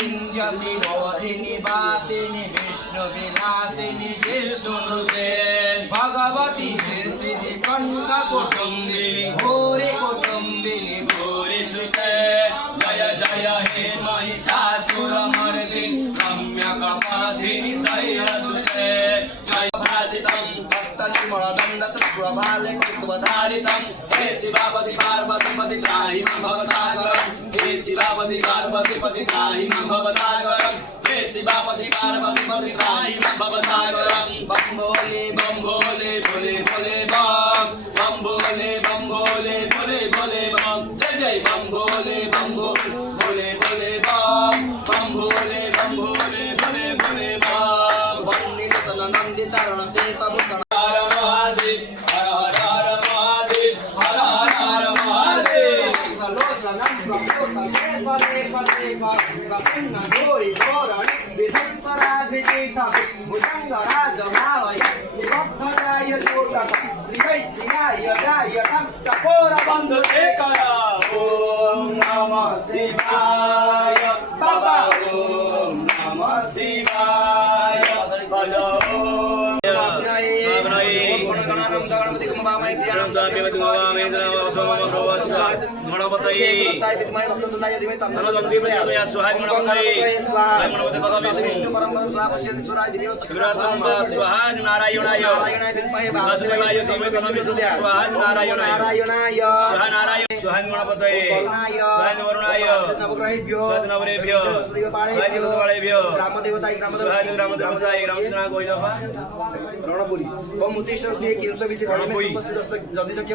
विंध्यसि भवधिनि वासिनि विष्णु विलासिनि जिष्णुनुषे भगवती सिद्धि कंठ कुटुंबिनी भूरि कुटुंबिनी भूरि सुते जय जय हे महिषासुरमर्दिनि रम्यकपाधिनि शैलसुते जय भासितं हस्तनिमलदण्डतस्वभाले कुतुबधारितं हे शिवापति पार्वती पति त्राहि मां भवसागरं हे शिवापति पार्वती पति त्राहि मां भवसागरं हे शिवापति पार्वती पति त्राहि मां भवसागरं बम भोले भोले भोले बम भोले भोले भोले बम जय जय बम भोले भोले बम भोले भोले भोले बम वन्दित नंदित तरुण से सब हर महादेव हर हर महादेव हर हर महादेव सलोचनम ब्रह्मोत्तमे पदे प्रसन्न धोई धोरणि विधुतराधिकेत भुजंगराज भावय विभक्तराय चोटक श्रीवैचिनाय जाय चकोर बंधु एकरा ओम नमः शिवाय बाबा ओम नमः शिवाय भजो रणपुरी ओम मुतीश्वर से 320 जल्दी शक्य